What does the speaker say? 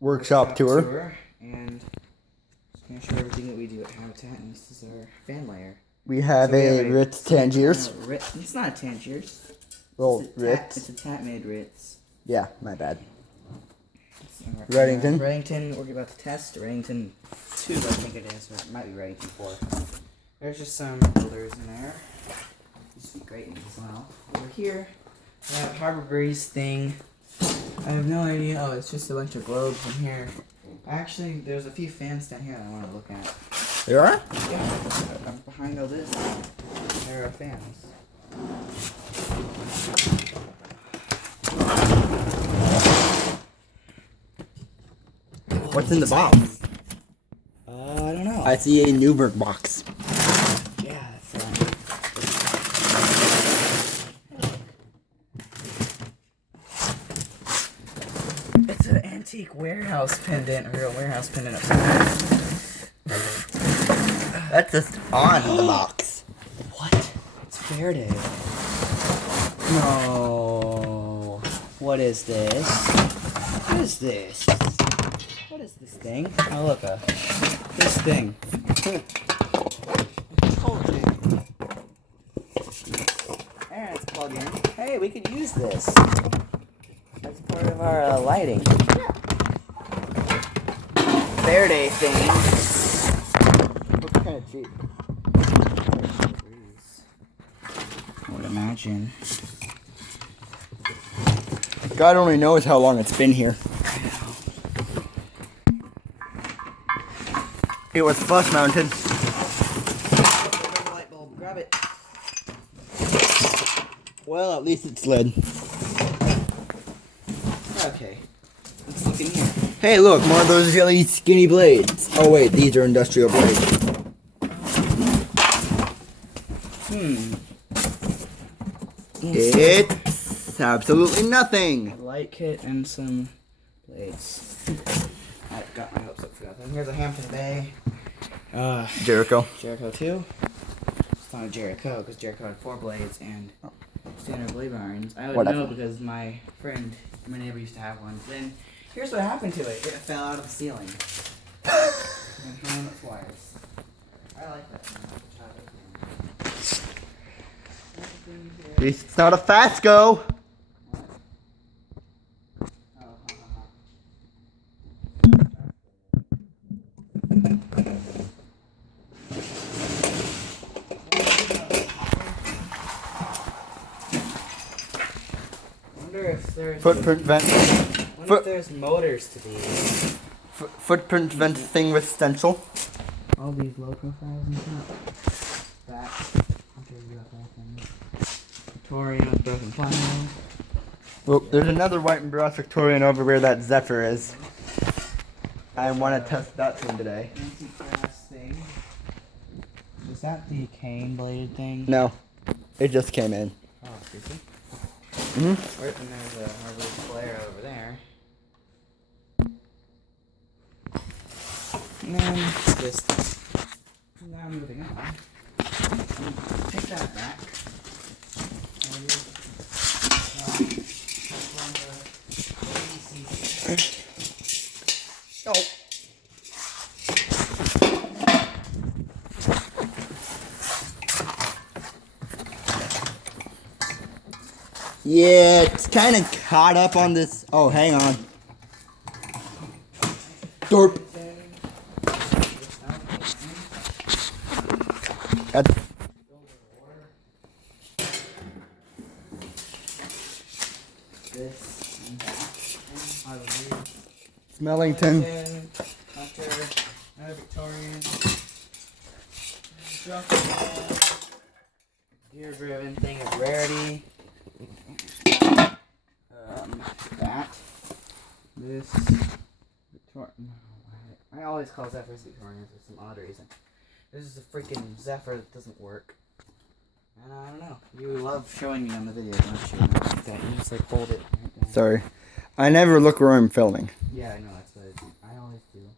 workshop tour. And just going to show everything that we do at Habitat, and this is our fan layer. We have a Ritz Tangiers. It's not a Tangiers. Well, Ritz. It's a Tat-made Ritz. Yeah, my bad. Reddington. Reddington, we're about to test. Reddington 2, I think it is, or it might be Reddington 4. There's just some builders in there. These would be great ones as well. Over here, we have Harbor Breeze thing. I have no idea. Oh, it's just a bunch of globes in here. Actually, there's a few fans down here that I want to look at. There are? Yeah. Behind all this, there are fans. What's in the box? I don't know. I see a Newberg box. Yeah, that's It's an antique warehouse pendant, a real warehouse pendant. That's just on the box. What? It's Fair Day. No. What is this? What is this? What is this thing? Oh, look, this thing. And it's plug in. Hey, we could use this. That's part of our lighting. Fair Day thing. Looks kind of cheap. I would imagine. God only knows how long it's been here. It was flush mounted. Light bulb, grab it. Well, at least it slid. Okay, let's look in here. Hey, look, more of those really skinny blades. Oh wait, these are industrial blades. It's absolutely nothing. A light kit and some blades. I got my hopes up for nothing. Here's a Hampton Bay. Jericho. Jericho 2. It's not a Jericho because Jericho had 4 blades and standard blade irons. I would know because my neighbor used to have one. Then here's what happened to it. It fell out of the ceiling. And hung its wires. I like that. It's not a Fasco. Footprint vent. If there's motors to these. Footprint vent thing with stencil. All these low profiles and stuff. That. Victoria, broken plywood. Well, there's another white and brass Victorian over where that Zephyr is. I want to test that thing today. Anti-brass thing. Is that the cane bladed thing? No, it just came in. Oh, excuse me. Mm-hmm. Right, and there's a Harvard lair over there. And then this. Now moving on. Take that back. Oh. Yeah, it's kind of caught up on this. Oh, hang on. Dorp. That's this and that. Smellington. Another Victorian. Gear-driven thing of rarity. That. This. Victorian. I always call Zephyrs Victorians for some odd reason. This is a freaking Zephyr that doesn't work. And I don't know. You love showing me on the video, don't you? Like that. You just like hold it right down. Sorry. I never look where I'm filming. Yeah, I know. That's what I always do.